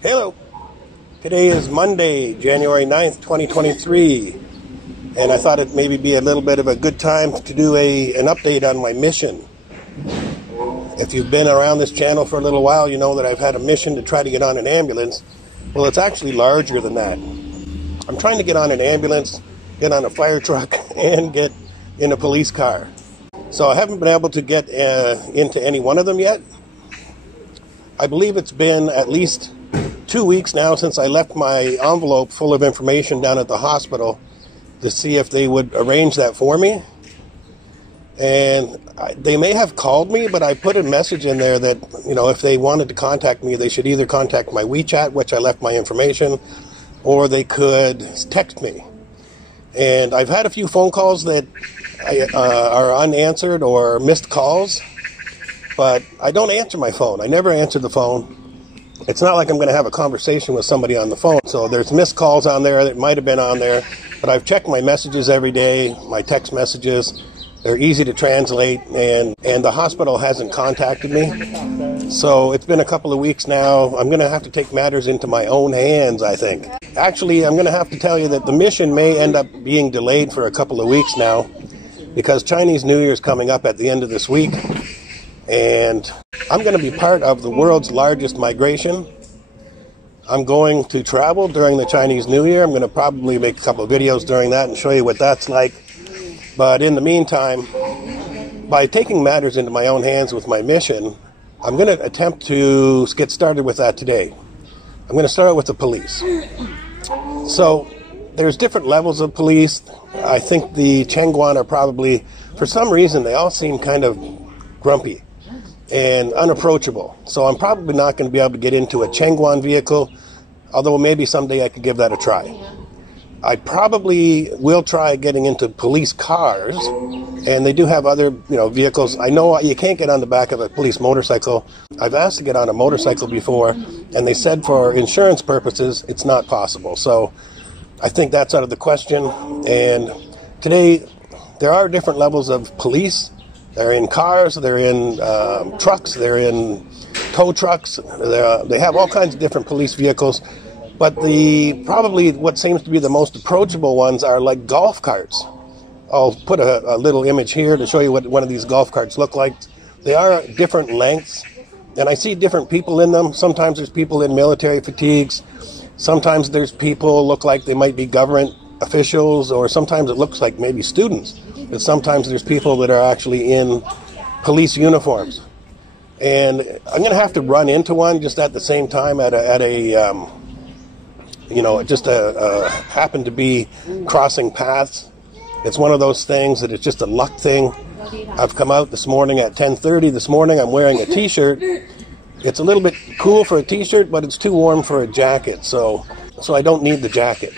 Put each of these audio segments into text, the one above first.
Hello. Today is Monday, January 9th, 2023, and I thought it maybe be a little bit of a good time to do an update on my mission. If you've been around this channel for a little while, you know that I've had a mission to try to get on an ambulance. Well, it's actually larger than that. I'm trying to get on an ambulance, get on a fire truck, and get in a police car. So I haven't been able to get into any one of them yet. I believe it's been at least 2 weeks now since I left my envelope full of information down at the hospital to see if they would arrange that for me. And they may have called me, but I put a message in there that, you know, if they wanted to contact me, they should either contact my WeChat, which I left my information, or they could text me. And I've had a few phone calls that are unanswered or missed calls, but I don't answer my phone. I never answer the phone. It's not like I'm going to have a conversation with somebody on the phone. So there's missed calls on there that might have been on there. But I've checked my messages every day, my text messages. They're easy to translate, and the hospital hasn't contacted me. So it's been a couple of weeks now. I'm going to have to take matters into my own hands, I think. Actually, I'm going to have to tell you that the mission may end up being delayed for a couple of weeks now because Chinese New Year is coming up at the end of this week. And I'm going to be part of the world's largest migration. I'm going to travel during the Chinese New Year. I'm going to probably make a couple of videos during that and show you what that's like. But in the meantime, by taking matters into my own hands with my mission, I'm going to attempt to get started with that today. I'm going to start with the police. So there's different levels of police. I think the Chengguan are probably, for some reason, they all seem kind of grumpy and unapproachable. So I'm probably not going to be able to get into a Chengguan vehicle, although maybe someday I could give that a try. I probably will try getting into police cars, and they do have other, vehicles. I know you can't get on the back of a police motorcycle. I've asked to get on a motorcycle before, and they said for insurance purposes, it's not possible. So I think that's out of the question. And today, there are different levels of police. They're in cars, they're in trucks, they're in tow trucks. They have all kinds of different police vehicles. But probably what seems to be the most approachable ones are like golf carts. I'll put a little image here to show you what one of these golf carts look like. They are different lengths, and I see different people in them. Sometimes there's people in military fatigues. Sometimes there's people look like they might be government officials, or sometimes it looks like maybe students. But sometimes there's people that are actually in police uniforms. And I'm going to have to run into one just at the same time happened to be crossing paths. It's one of those things that it's just a luck thing. I've come out this morning at 10:30 this morning. I'm wearing a t-shirt. It's a little bit cool for a t-shirt, but it's too warm for a jacket. So I don't need the jacket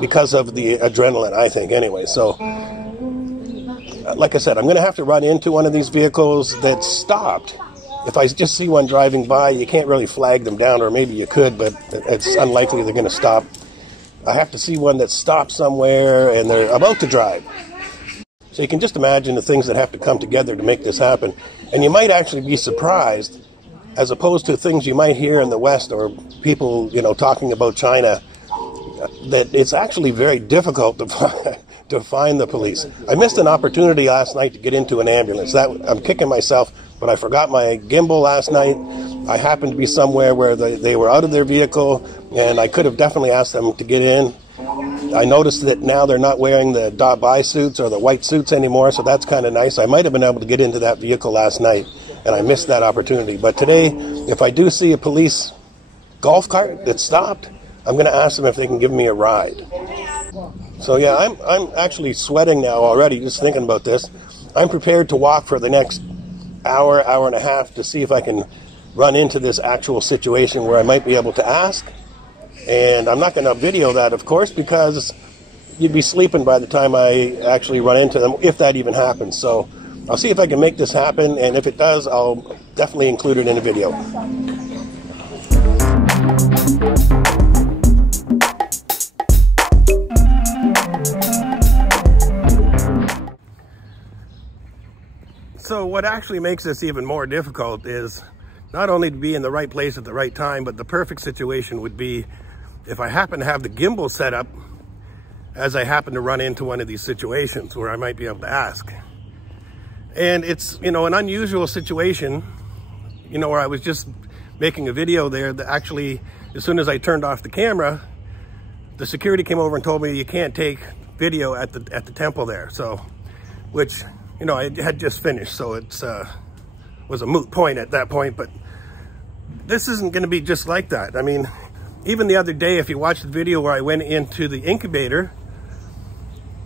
because of the adrenaline, I think, anyway. So, like I said, I'm going to have to run into one of these vehicles that's stopped. If I just see one driving by, you can't really flag them down, or maybe you could, but it's unlikely they're going to stop. I have to see one that's stopped somewhere and they're about to drive. So you can just imagine the things that have to come together to make this happen. And you might actually be surprised, as opposed to things you might hear in the West or people, talking about China, that it's actually very difficult to find the police. I missed an opportunity last night to get into an ambulance. I'm kicking myself, but I forgot my gimbal last night. I happened to be somewhere where they were out of their vehicle, and I could have definitely asked them to get in. I noticed that now they're not wearing the Da Bai suits or the white suits anymore, so that's kind of nice. I might have been able to get into that vehicle last night, and I missed that opportunity. But today, if I do see a police golf cart that's stopped, I'm going to ask them if they can give me a ride. So yeah, I'm actually sweating now already just thinking about this. I'm prepared to walk for the next hour and a half to see if I can run into this actual situation where I might be able to ask. And I'm not going to video that, of course, because you'd be sleeping by the time I actually run into them, if that even happens. So I'll see if I can make this happen, and if it does, I'll definitely include it in a video. So what actually makes this even more difficult is not only to be in the right place at the right time, but the perfect situation would be if I happen to have the gimbal set up as I happen to run into one of these situations where I might be able to ask. And it's, you know, an unusual situation, you know, where I was just making a video there that actually, as soon as I turned off the camera, the security came over and told me you can't take video at the temple there. So, which, you know, I had just finished, so it's was a moot point at that point. But this isn't going to be just like that. I mean, even the other day, if you watch the video where I went into the incubator,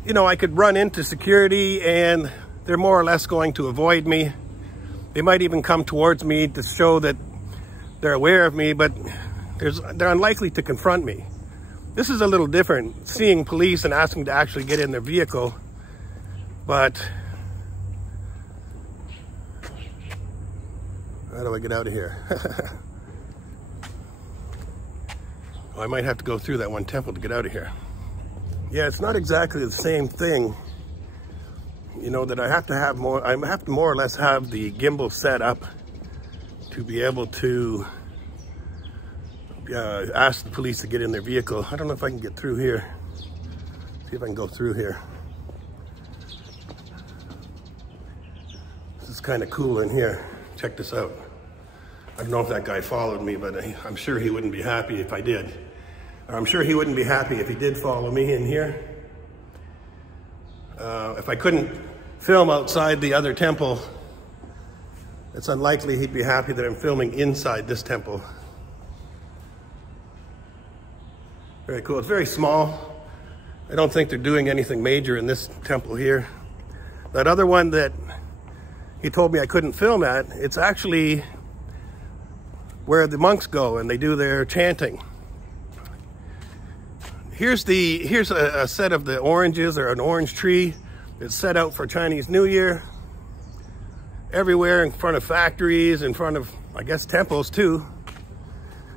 you know, I could run into security and they're more or less going to avoid me. They might even come towards me to show that they're aware of me, but they're unlikely to confront me. This is a little different, seeing police and asking to actually get in their vehicle. But how do I get out of here? I might have to go through that one temple to get out of here. Yeah, it's not exactly the same thing. You know, that I have to more or less have the gimbal set up to be able to ask the police to get in their vehicle. I don't know if I can get through here. See if I can go through here. This is kind of cool in here. Check this out. I don't know if that guy followed me, but I'm sure he wouldn't be happy if I did. Or I'm sure he wouldn't be happy if he did follow me in here. If I couldn't film outside the other temple, it's unlikely he'd be happy that I'm filming inside this temple. Very cool. It's very small. I don't think they're doing anything major in this temple here. That other one that he told me I couldn't film at, it's actually where the monks go and they do their chanting. Here's a set of the oranges, or an orange tree that's set out for Chinese New Year. Everywhere, in front of factories, in front of, I guess, temples too.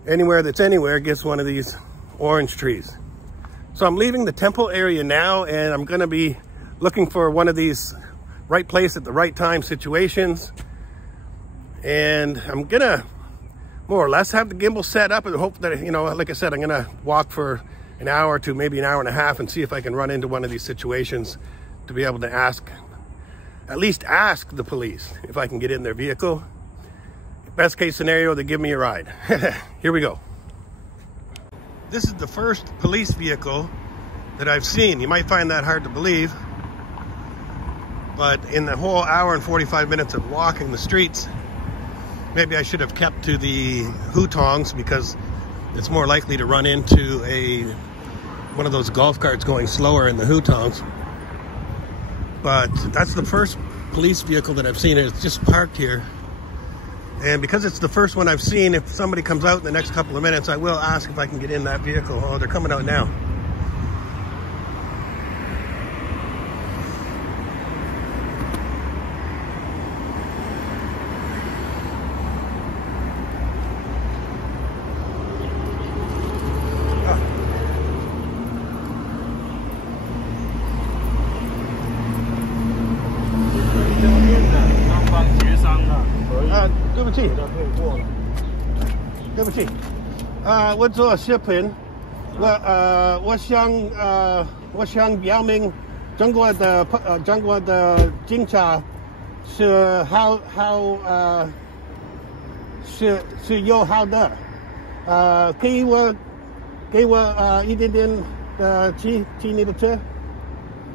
Anywhere that's anywhere gets one of these orange trees. So I'm leaving the temple area now, and I'm gonna be looking for one of these right place at the right time situations. And I'm gonna more or less have the gimbal set up and hope that, you know, like I said, I'm gonna walk for an hour to maybe an hour and a half and see if I can run into one of these situations to be able to ask, at least ask the police if I can get in their vehicle. Best case scenario, they give me a ride. Here we go. This is the first police vehicle that I've seen. You might find that hard to believe, but in the whole hour and 45 minutes of walking the streets, maybe I should have kept to the hutongs, because it's more likely to run into one of those golf carts going slower in the hutongs. But that's the first police vehicle that I've seen. It's just parked here. And because it's the first one I've seen, if somebody comes out in the next couple of minutes, I will ask if I can get in that vehicle. Oh, they're coming out now.对不起，我做视频，我想表明中国的警察是是友好的，给我一点点骑你的车。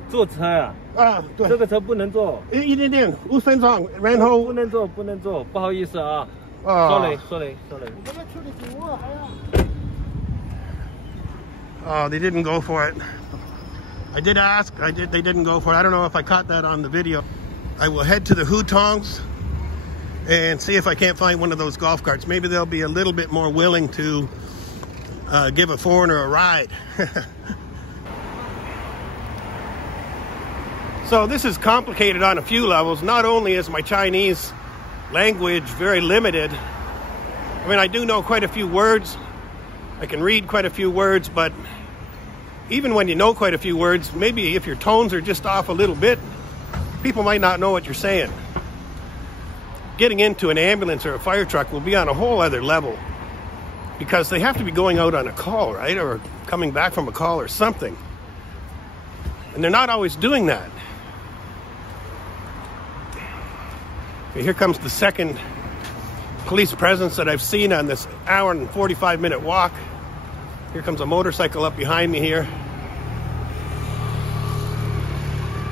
坐车啊？啊，对，这个车不能坐，一点点5分钟，然后不能坐，不好意思啊。Sorry. Oh, they didn't go for it. I did ask. They didn't go for it. I don't know if I caught that on the video. I will head to the hutongs and see if I can't find one of those golf carts. Maybe they'll be a little bit more willing to give a foreigner a ride. So this is complicated on a few levels. Not only is my Chinese language very limited. I mean, I do know quite a few words. I can read quite a few words, but even when you know quite a few words, maybe if your tones are just off a little bit, people might not know what you're saying. getting into an ambulance or a fire truck will be on a whole other level, because they have to be going out on a call, right? Or coming back from a call or something. And they're not always doing that. Okay, here comes the second police presence that I've seen on this hour and 45-minute walk. Here comes a motorcycle up behind me here.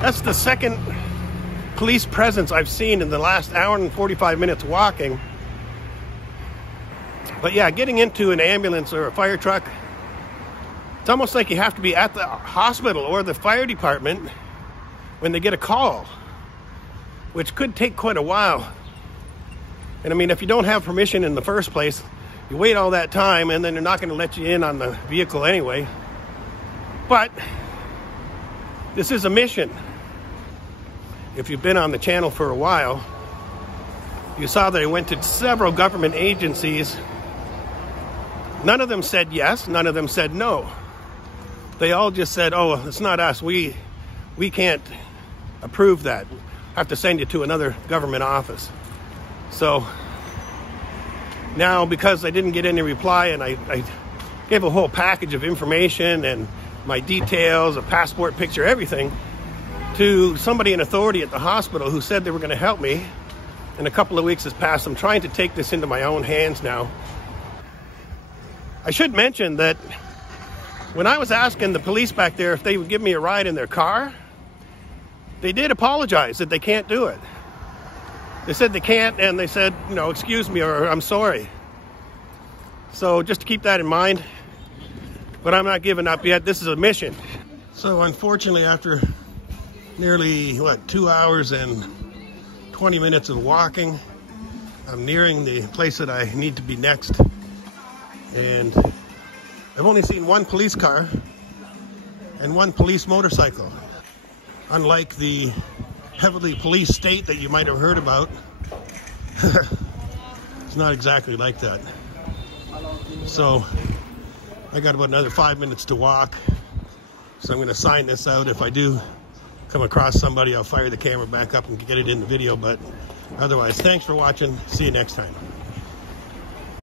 That's the second police presence I've seen in the last hour and 45 minutes walking. But yeah, getting into an ambulance or a fire truck, it's almost like you have to be at the hospital or the fire department when they get a call, which could take quite a while. And I mean, if you don't have permission in the first place, you wait all that time and then they're not going to let you in on the vehicle anyway. But this is a mission. If you've been on the channel for a while, you saw that I went to several government agencies. None of them said yes, none of them said no. They all just said, oh, it's not us, we can't approve that. I have to send you to another government office. So now, because I didn't get any reply, and I gave a whole package of information and my details, a passport picture, everything, to somebody in authority at the hospital who said they were going to help me. And a couple of weeks has passed. I'm trying to take this into my own hands now. I should mention that when I was asking the police back there if they would give me a ride in their car, they did apologize that they can't do it. They said they can't, and they said, you know, excuse me, or I'm sorry. So just to keep that in mind. But I'm not giving up yet. This is a mission. So unfortunately, after nearly, 2 hours and 20 minutes of walking, I'm nearing the place that I need to be next. And I've only seen one police car and one police motorcycle. Unlike the heavily policed state that you might have heard about, it's not exactly like that. So I got about another 5 minutes to walk. So I'm going to sign this out. If I do come across somebody, I'll fire the camera back up and get it in the video. But otherwise, thanks for watching. See you next time.